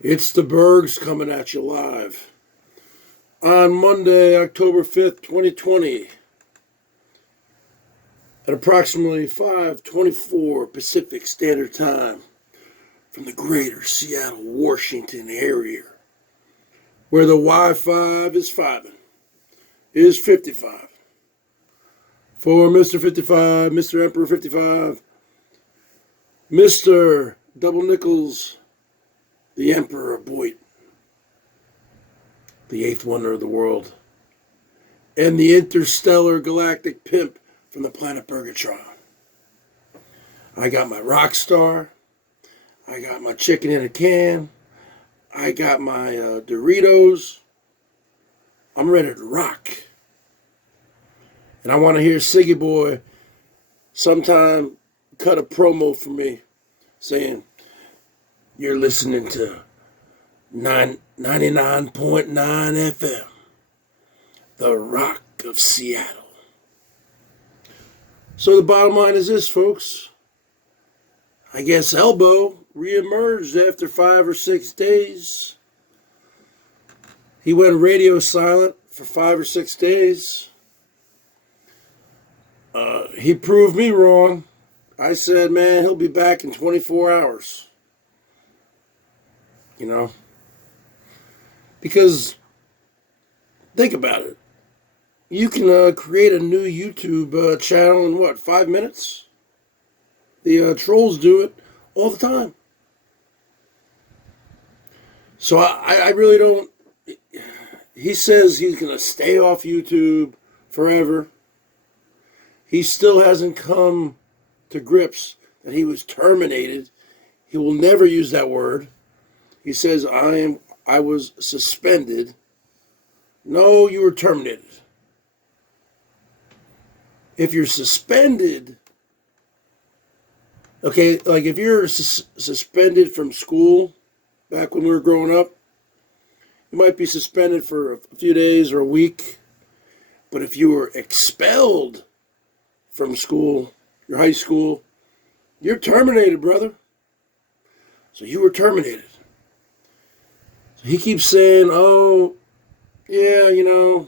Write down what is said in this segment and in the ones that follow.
It's the Bergs coming at you live on Monday, October 5th, 2020 at approximately 5:24 Pacific Standard Time from the greater Seattle, Washington area, where the Wi-Fi is 55. For Mr. 55, Mr. Emperor 55, Mr. Double Nickels, the Emperor of BOYT, the eighth wonder of the world, and the interstellar galactic pimp from the planet Bergatron. I got my rock star. I got my chicken in a can. I got my Doritos. I'm ready to rock. And I want to hear Siggy Boy sometime cut a promo for me saying, "You're listening to 99.9 FM, the Rock of Seattle." So the bottom line is this, folks. I guess Elbow reemerged after 5 or 6 days. He went radio silent for 5 or 6 days. He proved me wrong. I said, man, he'll be back in 24 hours. You know? Because, think about it. You can create a new YouTube channel in, 5 minutes? The trolls do it all the time. So I really don't... He says he's going to stay off YouTube forever. He still hasn't come to grips that he was terminated. He will never use that word. He says, I was suspended. No, you were terminated. If you're suspended, okay, like if you're suspended from school back when we were growing up, you might be suspended for a few days or a week. But if you were expelled from school, your high school, you're terminated, brother. So you were terminated. So he keeps saying, oh, yeah, I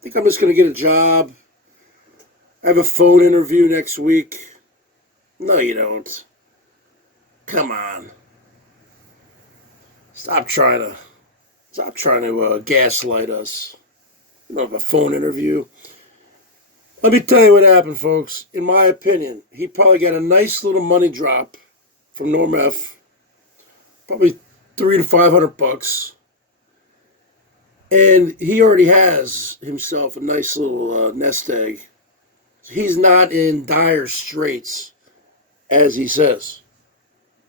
think I'm just going to get a job. I have a phone interview next week. No, you don't. Come on. Stop trying to gaslight us. You don't have a phone interview. Let me tell you what happened, folks. In my opinion, he probably got a nice little money drop from Norm F. Probably $300 to $500, and he already has himself a nice little nest egg. He's not in dire straits, as he says.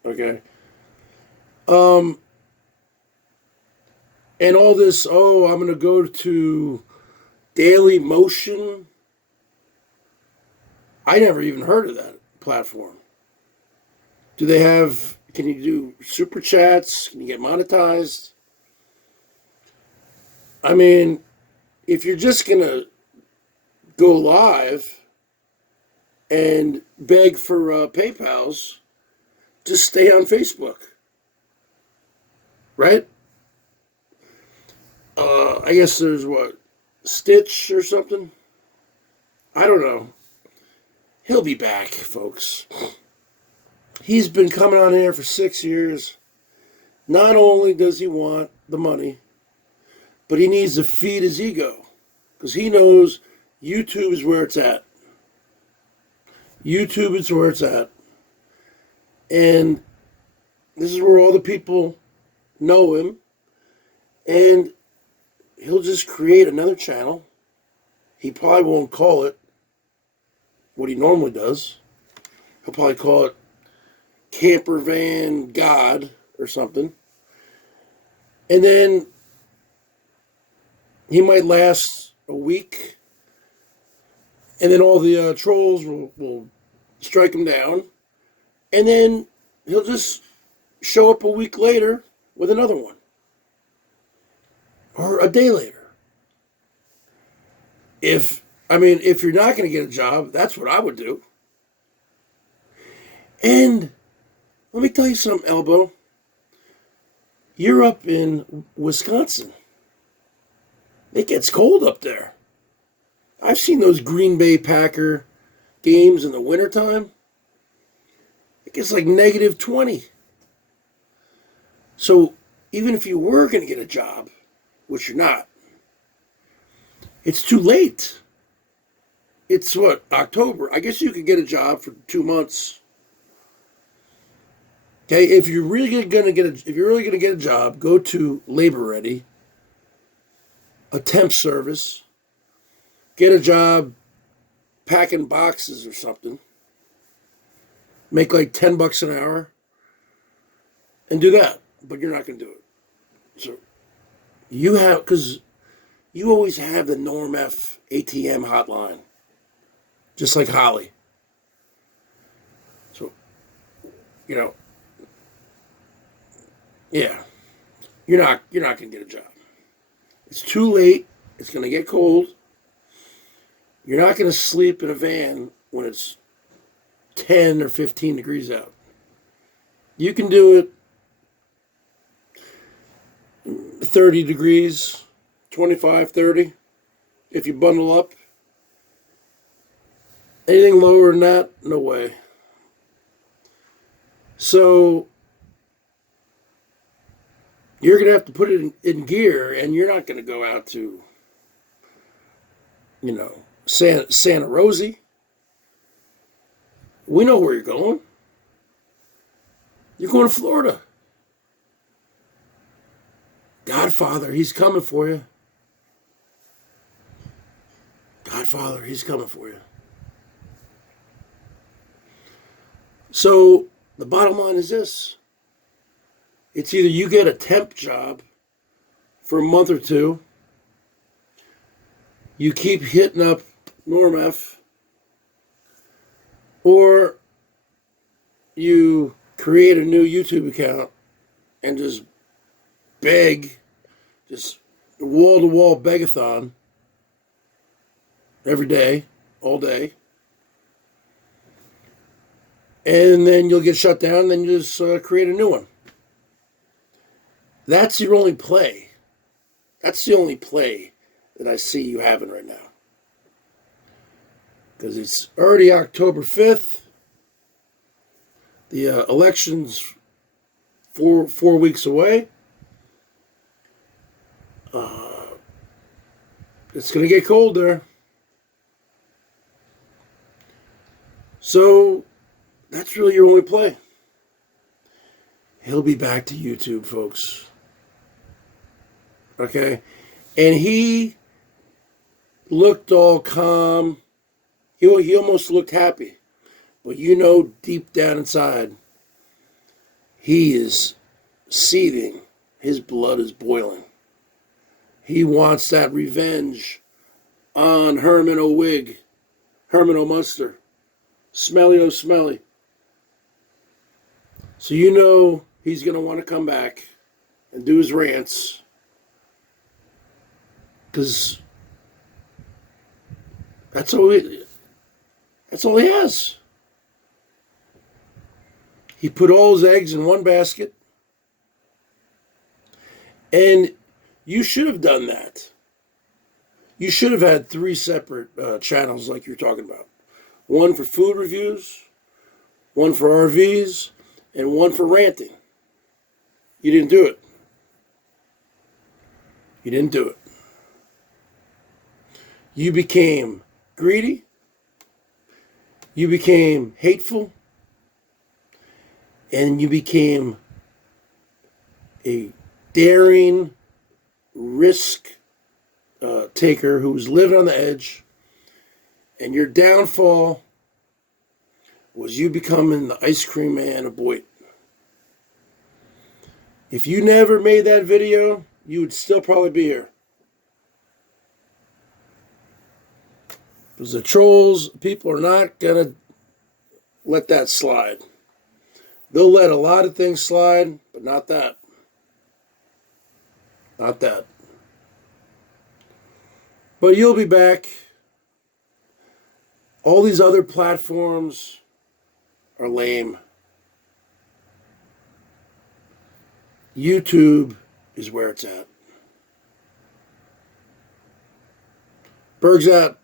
Okay. And all this, I'm going to go to Daily Motion. I never even heard of that platform. Can you do super chats? Can you get monetized? I mean, if you're just going to go live and beg for PayPals, just stay on Facebook. Right? I guess there's Stitch or something? I don't know. He'll be back, folks. He's been coming on here for 6 years. Not only does he want the money, but he needs to feed his ego. Because he knows YouTube is where it's at. YouTube is where it's at. And this is where all the people know him. And he'll just create another channel. He probably won't call it what he normally does. He'll probably call it Camper Van God or something. And then he might last a week. And then all the trolls will strike him down. And then he'll just show up a week later with another one. Or a day later. If you're not going to get a job, that's what I would do. And let me tell you something, Elbow. You're up in Wisconsin. It gets cold up there. I've seen those Green Bay Packer games in the wintertime. It gets like negative 20. So even if you were going to get a job, which you're not, it's too late. It's what, October? I guess you could get a job for 2 months. Okay, if you're really gonna get a job, go to Labor Ready, a temp service, get a job packing boxes or something. Make like $10 an hour, and do that. But you're not gonna do it. So because you always have the Norm F ATM hotline, just like Holly. So, yeah, you're not gonna get a job. It's too late. It's gonna get cold. You're not gonna sleep in a van when it's 10 or 15 degrees out. You can do it 30 degrees, 25, 30, if you bundle up. Anything lower than that, no way. So you're going to have to put it in gear, and you're not going to go out to, Santa Rosa. We know where you're going. You're going to Florida. Godfather, he's coming for you. Godfather, he's coming for you. So the bottom line is this. It's either you get a temp job for a month or two, you keep hitting up Norm F, or you create a new YouTube account and just beg, just wall-to-wall begathon every day, all day. And then you'll get shut down, and then you just create a new one. That's your only play. That's the only play that I see you having right now. Because it's already October 5th. The election's four weeks away. It's going to get cold there. So that's really your only play. He'll be back to YouTube, folks. Okay? And he looked all calm. He almost looked happy. But deep down inside, he is seething. His blood is boiling. He wants that revenge on Herman O'Wig, Herman O'Munster, Smelly O'Smelly. So he's going to want to come back and do his rants. Because that's all he has. He put all his eggs in one basket. And you should have done that. You should have had 3 separate channels like you're talking about. One for food reviews, one for RVs, and one for ranting. You didn't do it. You didn't do it. You became greedy. You became hateful. And you became a daring risk taker who was living on the edge. And your downfall was you becoming the ice cream man of BOYT. If you never made that video, you would still probably be here. Because the trolls, people are not going to let that slide. They'll let a lot of things slide, but not that. Not that. But you'll be back. All these other platforms are lame. YouTube is where it's at. BERGS out.